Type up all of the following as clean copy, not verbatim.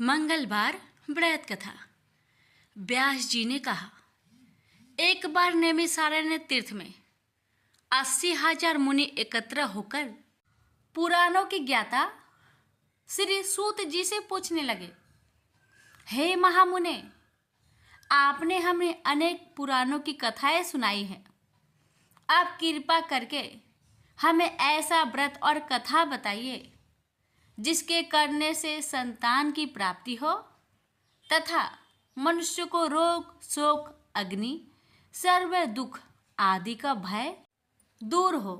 मंगलवार व्रत कथा। व्यास जी ने कहा, एक बार नैमिषारण्य तीर्थ में 80,000 मुनि एकत्र होकर पुराणों के ज्ञाता श्री सूत जी से पूछने लगे, हे महामुने, आपने हमें अनेक पुराणों की कथाएं सुनाई हैं। आप कृपा करके हमें ऐसा व्रत और कथा बताइए जिसके करने से संतान की प्राप्ति हो तथा मनुष्य को रोग शोक अग्नि सर्व दुख आदि का भय दूर हो,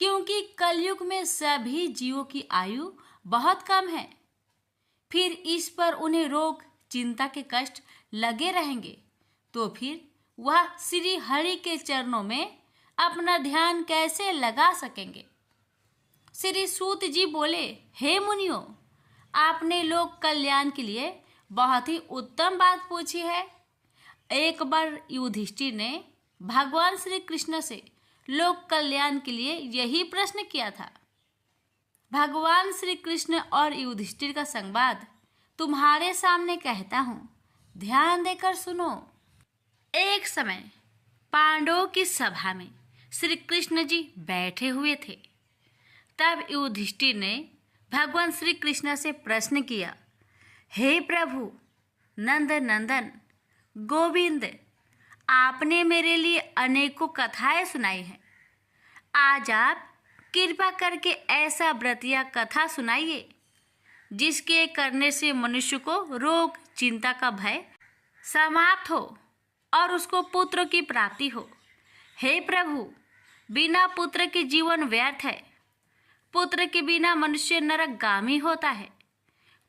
क्योंकि कलयुग में सभी जीवों की आयु बहुत कम है। फिर इस पर उन्हें रोग चिंता के कष्ट लगे रहेंगे तो फिर वह श्री हरि के चरणों में अपना ध्यान कैसे लगा सकेंगे। श्री सूत जी बोले, हे मुनियों, आपने लोक कल्याण के लिए बहुत ही उत्तम बात पूछी है। एक बार युधिष्ठिर ने भगवान श्री कृष्ण से लोक कल्याण के लिए यही प्रश्न किया था। भगवान श्री कृष्ण और युधिष्ठिर का संवाद तुम्हारे सामने कहता हूँ, ध्यान देकर सुनो। एक समय पांडवों की सभा में श्री कृष्ण जी बैठे हुए थे। तब युधिष्ठिर ने भगवान श्री कृष्ण से प्रश्न किया, हे प्रभु नंद नंदन गोविंद, आपने मेरे लिए अनेकों कथाएं सुनाई हैं। आज आप कृपा करके ऐसा व्रत या कथा सुनाइए जिसके करने से मनुष्य को रोग चिंता का भय समाप्त हो और उसको पुत्र की प्राप्ति हो। हे प्रभु, बिना पुत्र के जीवन व्यर्थ है। पुत्र के बिना मनुष्य नरकगामी होता है।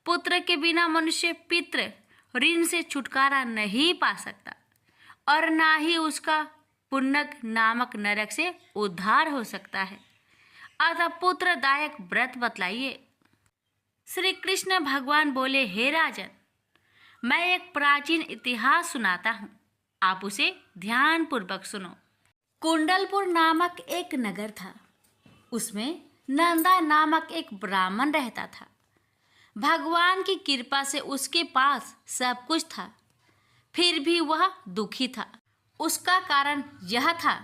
पुत्र के बिना मनुष्य पितृ ऋण से छुटकारा नहीं पा सकता और ना ही उसका पुण्यक नामक नरक से उद्धार हो सकता है। अतः पुत्रदायक व्रत बतलाइए। श्री कृष्ण भगवान बोले, हे राजन, मैं एक प्राचीन इतिहास सुनाता हूँ, आप उसे ध्यान पूर्वक सुनो। कुंडलपुर नामक एक नगर था। उसमें नंदा नामक एक ब्राह्मण रहता था। भगवान की कृपा से उसके पास सब कुछ था, फिर भी वह दुखी था। उसका कारण यह था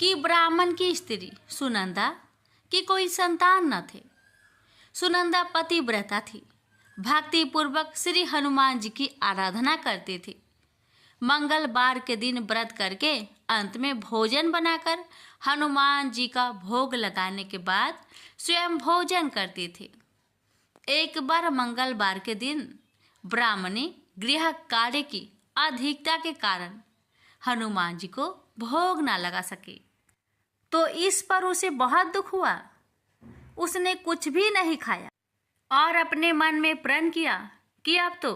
कि ब्राह्मण की स्त्री सुनंदा की कोई संतान न थे। सुनंदा पतिव्रता थी, भक्ति पूर्वक श्री हनुमान जी की आराधना करती थी। मंगलवार के दिन व्रत करके अंत में भोजन बनाकर हनुमान जी का भोग लगाने के बाद स्वयं भोजन करती थी। एक बार मंगलवार के दिन ब्राह्मणी गृह कार्य की अधिकता के कारण हनुमान जी को भोग ना लगा सकी, तो इस पर उसे बहुत दुख हुआ। उसने कुछ भी नहीं खाया और अपने मन में प्रण किया कि अब तो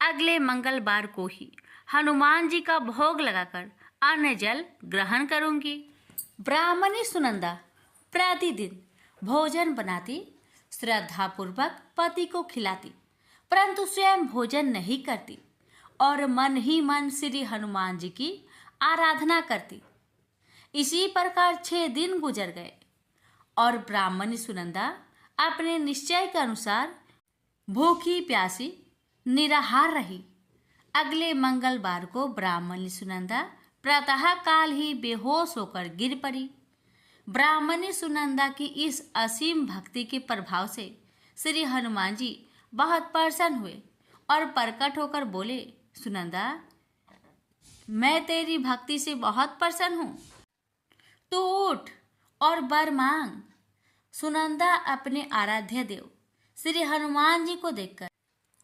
अगले मंगलवार को ही हनुमान जी का भोग लगाकर अन्न जल ग्रहण करूंगी। ब्राह्मणी सुनंदा प्रतिदिन भोजन बनाती, श्रद्धापूर्वक पति को खिलाती, परंतु स्वयं भोजन नहीं करती और मन ही मन श्री हनुमान जी की आराधना करती। इसी प्रकार 6 दिन गुजर गए और ब्राह्मणी सुनंदा अपने निश्चय के अनुसार भूखी प्यासी निराहार रही। अगले मंगलवार को ब्राह्मणी सुनंदा प्रातः काल ही बेहोश होकर गिर पड़ी। ब्राह्मणी सुनंदा की इस असीम भक्ति के प्रभाव से श्री हनुमान जी बहुत प्रसन्न हुए और प्रकट होकर बोले, सुनंदा, मैं तेरी भक्ति से बहुत प्रसन्न हूँ, तू उठ और वर मांग। सुनंदा अपने आराध्य देव श्री हनुमान जी को देखकर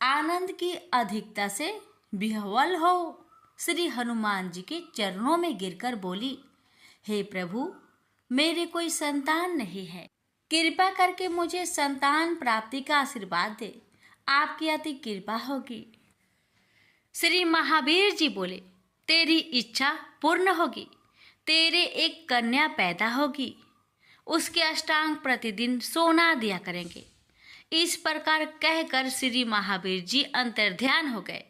आनंद की अधिकता से विह्वल हो श्री हनुमान जी के चरणों में गिरकर बोली, हे प्रभु, मेरे कोई संतान नहीं है, कृपा करके मुझे संतान प्राप्ति का आशीर्वाद दे, आपकी अति कृपा होगी। श्री महावीर जी बोले, तेरी इच्छा पूर्ण होगी, तेरे एक कन्या पैदा होगी, उसके अष्टांग प्रतिदिन सोना दिया करेंगे। इस प्रकार कहकर श्री महावीर जी अंतर्ध्यान हो गए।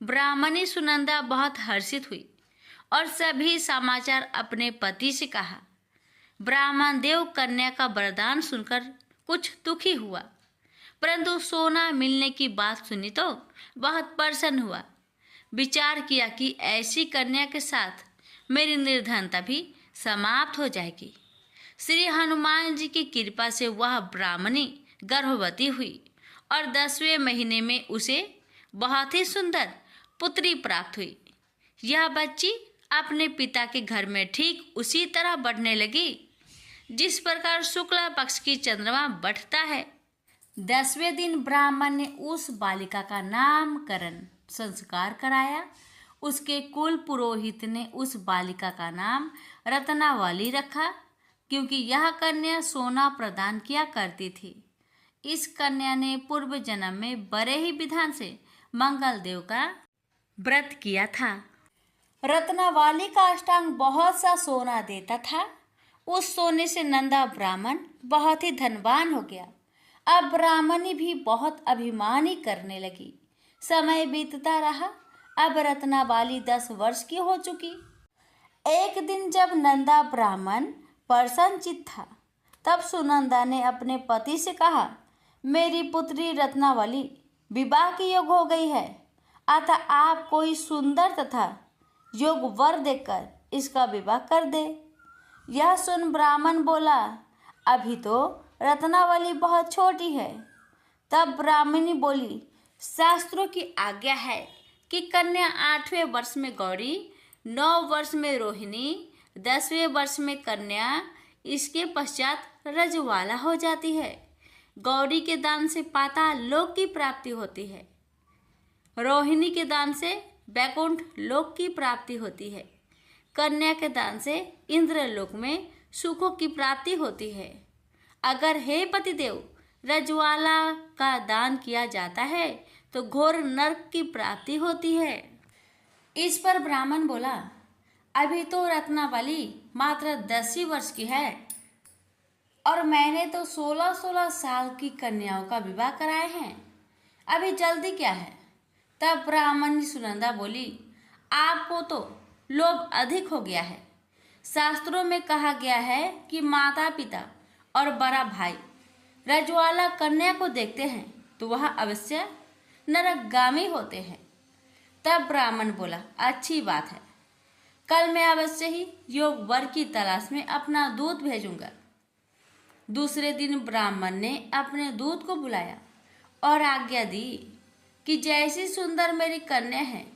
ब्राह्मणी सुनंदा बहुत हर्षित हुई और सभी समाचार अपने पति से कहा। ब्राह्मण देव कन्या का वरदान सुनकर कुछ दुखी हुआ, परंतु सोना मिलने की बात सुनी तो बहुत प्रसन्न हुआ। विचार किया कि ऐसी कन्या के साथ मेरी निर्धनता भी समाप्त हो जाएगी। श्री हनुमान जी की कृपा से वह ब्राह्मणी गर्भवती हुई और 10वें महीने में उसे बहुत ही सुंदर पुत्री प्राप्त हुई। यह बच्ची अपने पिता के घर में ठीक उसी तरह बढ़ने लगी जिस प्रकार शुक्ला पक्ष की चंद्रमा बढ़ता है। 10वें दिन ब्राह्मण ने उस बालिका का नामकरण संस्कार कराया। उसके कुल पुरोहित ने उस बालिका का नाम रत्नावली रखा, क्योंकि यह कन्या सोना प्रदान किया करती थी। इस कन्या ने पूर्व जन्म में बड़े ही विधान से मंगल देव का व्रत किया था। रत्नावली का अष्टांग बहुत सा सोना देता था। उस सोने से नंदा ब्राह्मण बहुत ही धनवान हो गया। अब ब्राह्मणी भी बहुत अभिमानी करने लगी। समय बीतता रहा। अब रत्नावली 10 वर्ष की हो चुकी। एक दिन जब नंदा ब्राह्मण प्रसन्नचित्त था, तब सुनंदा ने अपने पति से कहा, मेरी पुत्री रत्नावली विवाह की योग हो गई है, अतः आप कोई सुंदर तथा योग वर देकर इसका विवाह कर दे। यह सुन ब्राह्मण बोला, अभी तो रत्नावली बहुत छोटी है। तब ब्राह्मणी बोली, शास्त्रों की आज्ञा है कि कन्या 8वें वर्ष में गौरी, 9 वर्ष में रोहिणी, 10वें वर्ष में कन्या, इसके पश्चात रजवाला हो जाती है। गौरी के दान से पाताल लोक की प्राप्ति होती है। रोहिणी के दान से वैकुंठ लोक की प्राप्ति होती है। कन्या के दान से इंद्रलोक में सुखों की प्राप्ति होती है। अगर हे पतिदेव रजवाला का दान किया जाता है तो घोर नरक की प्राप्ति होती है। इस पर ब्राह्मण बोला, अभी तो रत्नावली मात्र 10 ही वर्ष की है और मैंने तो 16-16 साल की कन्याओं का विवाह कराए हैं, अभी जल्दी क्या है। तब ब्राह्मणी सुनंदा बोली, आपको तो लोभ अधिक हो गया है। शास्त्रों में कहा गया है कि माता पिता और बड़ा भाई रजवाला कन्या को देखते हैं तो वह अवश्य नरकगामी होते हैं। तब ब्राह्मण बोला, अच्छी बात है, कल मैं अवश्य ही योग वर की तलाश में अपना दूत भेजूंगा। दूसरे दिन ब्राह्मण ने अपने दूत को बुलाया और आज्ञा दी कि जैसी सुंदर मेरी कन्या है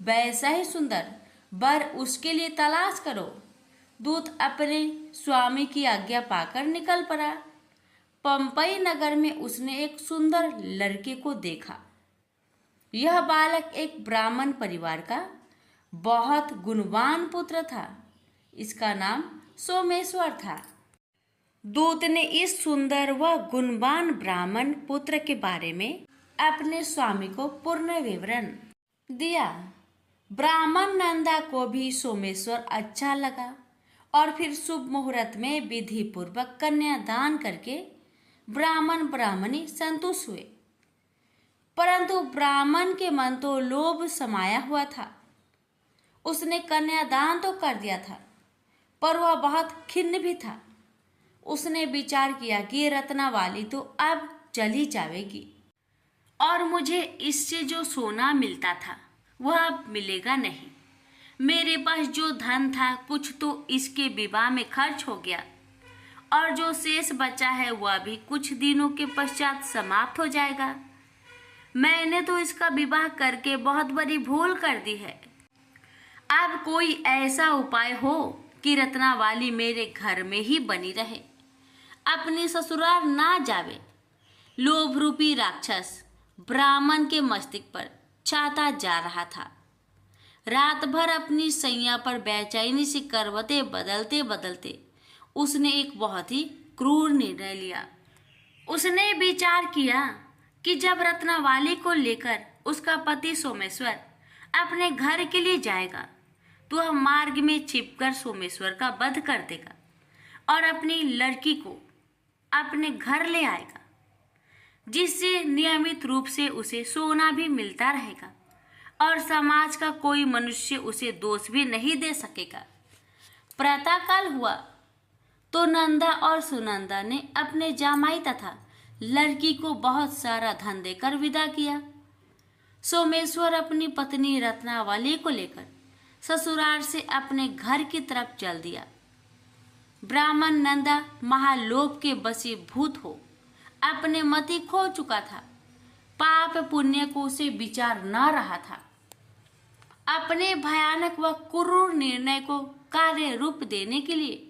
वैसा ही सुंदर वर उसके लिए तलाश करो। दूत अपने स्वामी की आज्ञा पाकर निकल पड़ा। पंपई नगर में उसने एक सुंदर लड़के को देखा। यह बालक एक ब्राह्मण परिवार का बहुत गुणवान पुत्र था। इसका नाम सोमेश्वर था। दूत ने इस सुंदर व गुणवान ब्राह्मण पुत्र के बारे में अपने स्वामी को पूर्ण विवरण दिया। ब्राह्मण नंदा को भी सोमेश्वर अच्छा लगा और फिर शुभ मुहूर्त में विधि पूर्वक कन्यादान करके ब्राह्मण ब्राह्मणी संतुष्ट हुए। परंतु ब्राह्मण के मन तो लोभ समाया हुआ था। उसने कन्यादान तो कर दिया था, पर वह बहुत खिन्न भी था। उसने विचार किया कि रत्नावली तो अब चली जाएगी और मुझे इससे जो सोना मिलता था वह अब मिलेगा नहीं। मेरे पास जो धन था कुछ तो इसके विवाह में खर्च हो गया और जो शेष बचा है वह भी कुछ दिनों के पश्चात समाप्त हो जाएगा। मैंने तो इसका विवाह करके बहुत बड़ी भूल कर दी है। अब कोई ऐसा उपाय हो कि रत्नावली मेरे घर में ही बनी रहे, अपने ससुराल ना जावे। लोभ रूपी राक्षस ब्राह्मण के मस्तिष्क पर छाता जा रहा था। रात भर अपनी सैया पर बेचैनी से करवटें बदलते बदलते उसने एक बहुत ही क्रूर निर्णय लिया। उसने विचार किया कि जब रत्नावली को लेकर उसका पति सोमेश्वर अपने घर के लिए जाएगा तो वह मार्ग में छिपकर सोमेश्वर का वध कर देगा और अपनी लड़की को अपने घर ले आएगा, जिससे नियमित रूप से उसे सोना भी मिलता रहेगा और समाज का कोई मनुष्य उसे दोष भी नहीं दे सकेगा। प्रातःकाल हुआ तो नंदा और सुनंदा ने अपने जामाई तथा लड़की को बहुत सारा धन देकर विदा किया। सोमेश्वर अपनी पत्नी रत्नावली को लेकर ससुराल से अपने घर की तरफ चल दिया। ब्राह्मण नंदा महालोभ के वशीभूत हो अपने मति खो चुका था। पाप पुण्य को उसे विचार न रहा था। अपने भयानक व क्रूर निर्णय को कार्य रूप देने के लिए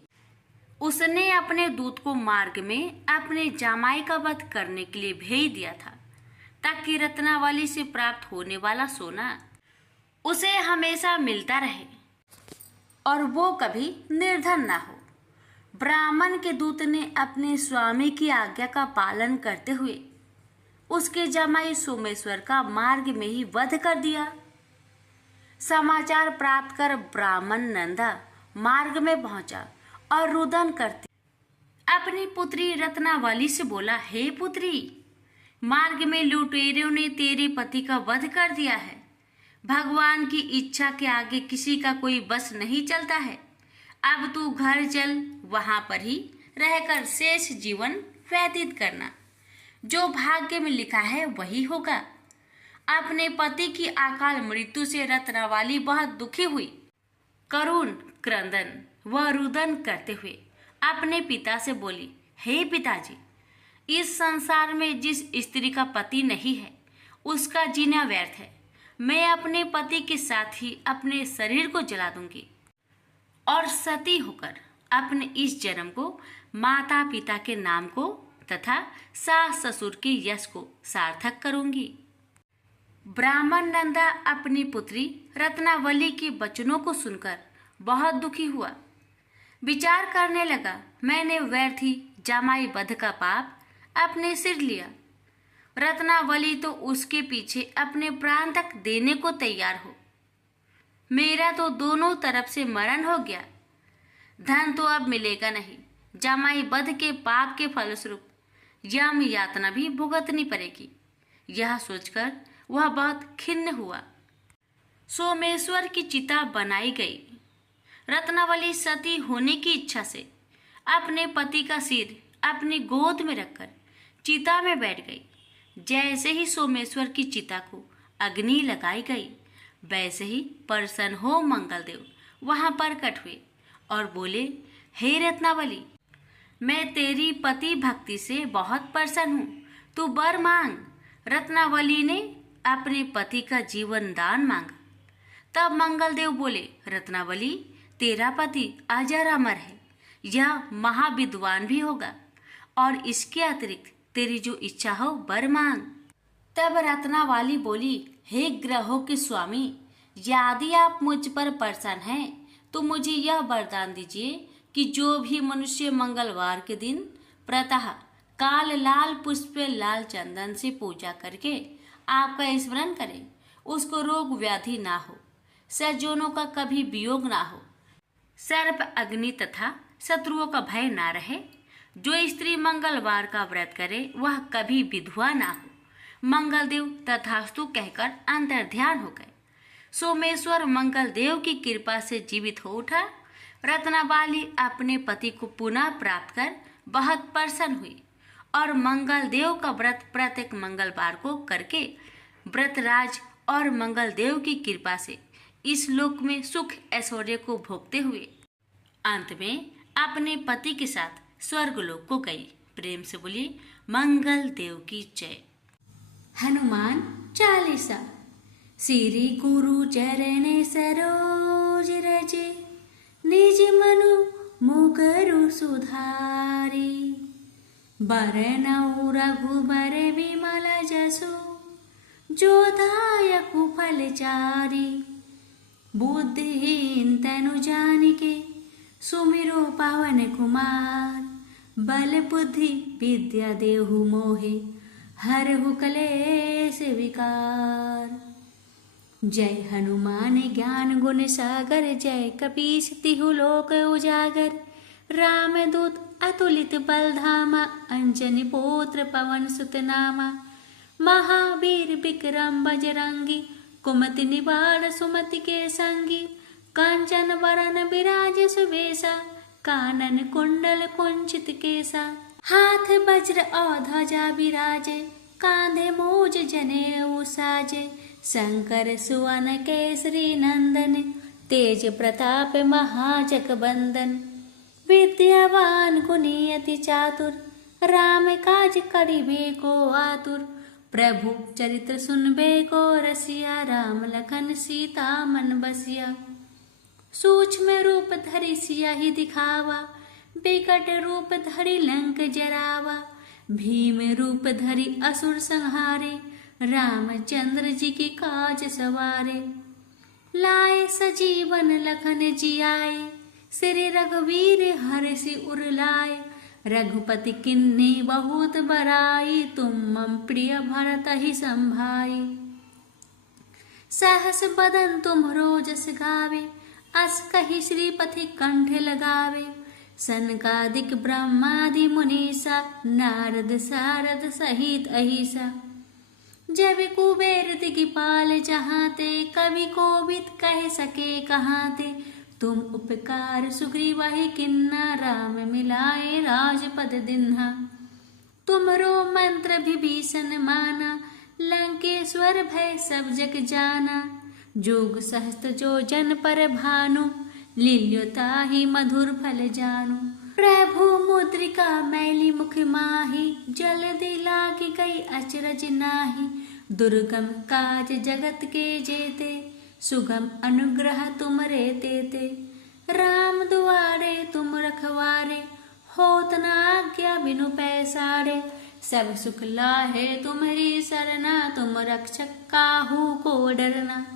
उसने अपने दूत को मार्ग में अपने जामाई का वध करने के लिए भेज दिया था, ताकि रत्नावली से प्राप्त होने वाला सोना उसे हमेशा मिलता रहे और वो कभी निर्धन ना हो। ब्राह्मण के दूत ने अपने स्वामी की आज्ञा का पालन करते हुए उसके जमाई सोमेश्वर का मार्ग में ही वध कर दिया। समाचार प्राप्त कर ब्राह्मण नंदा मार्ग में पहुंचा और रुदन करते अपनी पुत्री रत्नावली से बोला, हे पुत्री, मार्ग में लुटेरों ने तेरे पति का वध कर दिया है। भगवान की इच्छा के आगे किसी का कोई बस नहीं चलता है। अब तू घर चल, वहां पर ही रहकर शेष जीवन व्यतीत करना। जो भाग्य में लिखा है वही होगा। अपने पति की अकाल मृत्यु से रत्नावली बहुत दुखी हुई। करुण क्रंदन व रुदन करते हुए अपने पिता से बोली, हे पिताजी, इस संसार में जिस स्त्री का पति नहीं है उसका जीना व्यर्थ है। मैं अपने पति के साथ ही अपने शरीर को जला दूंगी और सती होकर अपने इस जन्म को माता पिता के नाम को तथा सास ससुर के यश को सार्थक करूंगी। ब्राह्मण नंदा अपनी पुत्री रत्नावली के वचनों को सुनकर बहुत दुखी हुआ। विचार करने लगा, मैंने व्यर्थ ही जामाई वध का पाप अपने सिर लिया। रत्नावली तो उसके पीछे अपने प्राण तक देने को तैयार हो। मेरा तो दोनों तरफ से मरण हो गया। धन तो अब मिलेगा नहीं। जामाई वध के पाप के फलस्वरूप यम यातना भी भुगतनी पड़ेगी। यह सोचकर वह बहुत खिन्न हुआ। सोमेश्वर की चिता बनाई गई। रत्नावली सती होने की इच्छा से अपने पति का सिर अपनी गोद में रखकर चिता में बैठ गई। जैसे ही सोमेश्वर की चिता को अग्नि लगाई गई, वैसे ही प्रसन्न हो मंगलदेव वहां प्रकट हुए और बोले, हे रत्नावली, मैं तेरी पति भक्ति से बहुत प्रसन्न हूँ, तू वर मांग। रत्नावली ने अपने पति का जीवन दान मांगा। तब मंगलदेव बोले, रत्नावली, तेरा पति अजर अमर है, यह महाविद्वान भी होगा और इसके अतिरिक्त तेरी जो इच्छा हो वर मांग। तब रत्नावली बोली, हे ग्रहों के स्वामी, यदि आप मुझ पर प्रसन्न हैं तो मुझे यह वरदान दीजिए कि जो भी मनुष्य मंगलवार के दिन प्रातः काल लाल पुष्प लाल चंदन से पूजा करके आपका स्मरण करे, उसको रोग व्याधि ना हो, सज्जनों का कभी वियोग ना हो, सर्प अग्नि तथा शत्रुओं का भय ना रहे। जो स्त्री मंगलवार का व्रत करे वह कभी विधवा ना हो। मंगलदेव तथास्तु कहकर अंतर्ध्यान हो गए। सोमेश्वर मंगलदेव की कृपा से जीवित हो उठा। रत्नावली अपने पति को पुनः प्राप्त कर बहुत प्रसन्न हुई और मंगलदेव का व्रत प्रत्येक मंगलवार को करके व्रतराज और मंगलदेव की कृपा से इस लोक में सुख ऐश्वर्य को भोगते हुए अंत में अपने पति के साथ स्वर्गलोक को गई। प्रेम से बोलिए मंगल देव की जय। हनुमान चालीसा। श्री गुरु चरण सरोज रजे, निज मनु मुकरु सुधारी। बरनउँ रघुबर विमल जसु, जो दायकु फल चारि। बुद्धिहीन तनु जानिके, सुमिरो पवन कुमार। बल बुद्धि विद्या देहु मोहे, हरहु कलेश विकार। जय हनुमान ज्ञान गुण सागर, जय कपीस तिहु लोक उजागर। रामदूत अतुलित बल धामा, अंजनी पुत्र पवन सुत नामा। महावीर विक्रम बजरंगी, कुमति निवार सुमति के संगी। कांचन वरन विराज सुबेसा, कानन कुंडल कुंचित केसा। हाथ वज्र और ध्वजा बिराजे, कांधे मूज जनेऊ साजे। शंकर सुवन केसरी नंदन, तेज प्रताप महाजग बंदन। विद्यावान गुणी अति चातुर, राम काज करिबे को आतुर। प्रभु चरित्र सुनबे को रसिया, राम लखन सीता मन बसिया। सूक्ष्म रूप धरि सियाहि दिखावा, बिकट रूप धरि लंक जरावा। भीम रूप धरि असुर संहारे, रामचंद्र जी के काज सवारे। लाए सजीवन लखन जियाए, श्री रघुवीर हर्षि उर लाए। रघुपति किन्नी बहुत बड़ाई, तुम मम प्रिय भरत ही संभाई। सहस बदन तुम्हरो जस गावे, अस कहि श्रीपति कंठ लगावे। सनकादिक ब्रह्मादि मुनीसा, नारद सारद सहित अहिसा। जब कुबेर दिगपाल जहाँते, कवि कोविद कह सके कहाँते। तुम उपकार सुग्रीवाहि किन्ना, राम मिलाए राजपद दिन्हा। तुमरो मंत्र विभीषण माना, लंकेश्वर भय सब जग जाना। जोग सहस्त्र जो जन पर भानु, लील्यो ताहि मधुर फल जानु। प्रभु मुद्रिका मैली मुख माही, जल्दी लागी गई अचरज नाही। दुर्गम काज जगत के जेते, सुगम अनुग्रह तुमरे तेते। राम दुआरे तुम रखवारे, होत न आज्ञा बिनु पैसारे। सब सुख लाहे तुम्हारी सरना, तुम रक्षक काहू को डरना।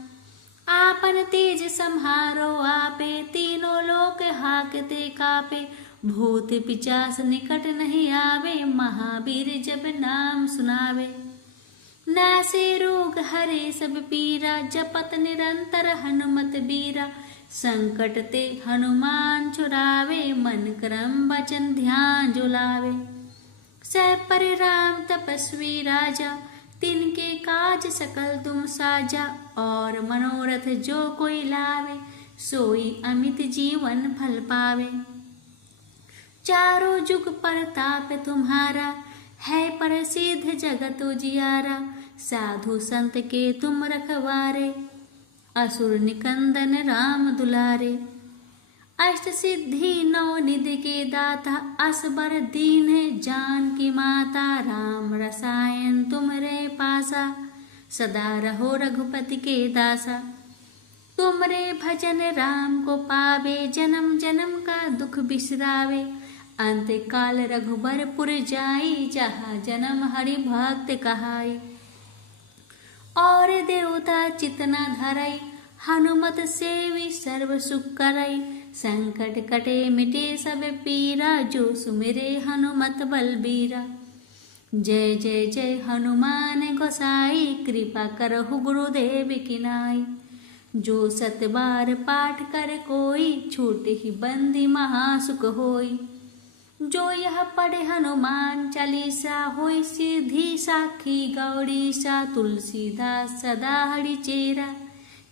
आपन तेज सम्हारो आपे, तीनों लोक हाकते कापे। भूत पिचास निकट नहीं आवे, महावीर जब नाम सुनावे। नासे रोग हरे सब पीरा, जपत निरंतर हनुमत बीरा। संकट ते हनुमान छुड़ावे, मन क्रम वचन ध्यान जुलावे। सब पर राम तपस्वी राजा, तिनके काज सकल तुम साजा। और मनोरथ जो कोई लावे, सोई अमित जीवन फल पावे। चारों जुग परताप तुम्हारा, है प्रसिद्ध जगत उजियारा। साधु संत के तुम रखवारे, असुर निकंदन राम दुलारे। अष्ट सिद्धि नौ निधि के दाता, असबर दीन जानकी माता। राम रसायन तुमरे पासा, सदा रहो रघुपति के दासा। तुमरे भजन राम को पावे, जन्म जन्म का दुख बिसरावे। अंत काल रघुबरपुर जाई, जहाँ जन्म हरि भक्त कहाई। और देवता चितना धरई, हनुमत सेवी सर्व सुख करई। संकट कटे मिटे सब पीरा, जो सुमिरे हनुमत बलबीरा। जय जय जय हनुमान गोसाई, कृपा करहु गुरुदेव की नाई। जो सत बार पाठ कर कोई, छूट ही बंदी महासुख होई। जो यह पढ़े हनुमान चालीसा, होई सिद्धि साखी गौरीसा। तुलसीदास सदा हरि चेरा,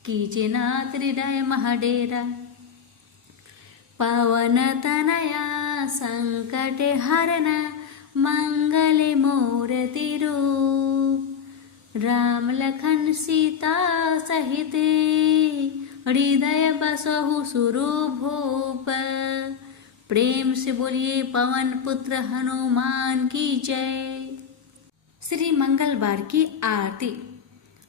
कीजे नाथ हृदय महाडेरा। पवन तनया संकट हरना, मंगल मूर्ति रूप। राम लखन सीता सहित, हृदय बसहु सुरभूप। प्रेम से बोलिए पवन पुत्र हनुमान की जय। श्री मंगलवार की आरती।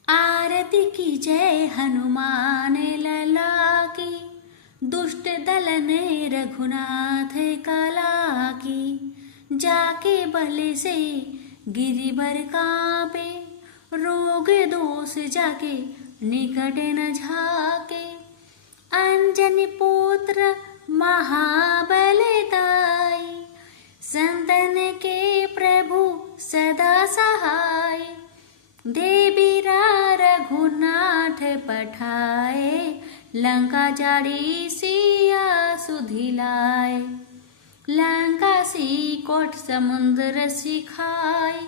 आरती की जय हनुमान लला की, दुष्ट दल ने रघुनाथ कला की। जाके बल से गिरिवर कांपे, रोग दोष जाके निकट न झाके। अंजनी पुत्र महाबलदाई, संतन के प्रभु सदा सहाय। देवीरा रघुनाथ पठाए, लंका जाड़ी सिया सुधिलाए। लंका सी कोट समुद्र सिखाए,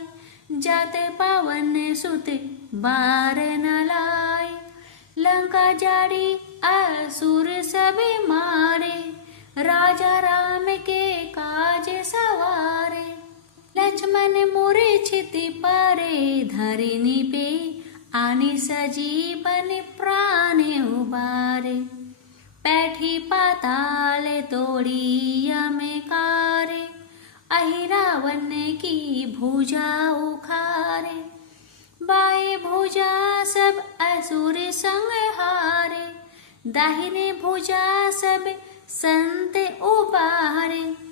जाते पावन सुत बार न लाए। लंका जाड़ी असुर सब मारे, राजा राम के काज सवारे। लक्ष्मण मूर्छित परे, धरनी पे आनी सजीवन प्राण उबारे। पैठी पाताल तोड़ी यमकारे, अहि रावण की भुजा उखारे। बाएं भुजा सब असुर संहारे, दाहिने भुजा सब संत उबारे।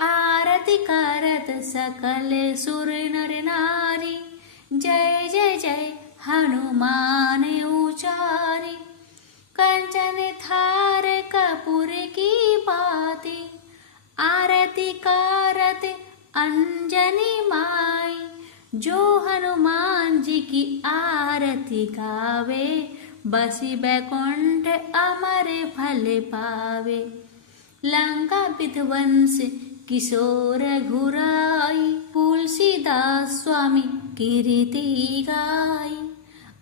आरती करत सकल सुर नर नारी, जय जय जय हनुमान उचारी। कंचन थार कपूर की बाती, आरती करत अंजनी माई। जो हनुमान जी की आरती गावे, बसी बैकुंठ अमर फल पावे। लंका विध्वंस किशोर घुराई, तुलसीदास स्वामी कीर्ति गाई।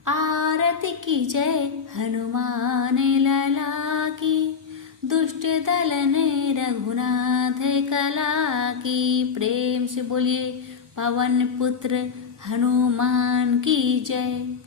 आरती की जय हनुमान लला की, दुष्ट दलन रघुनाथ कला की। प्रेम से बोलिए पवन पुत्र हनुमान की जय।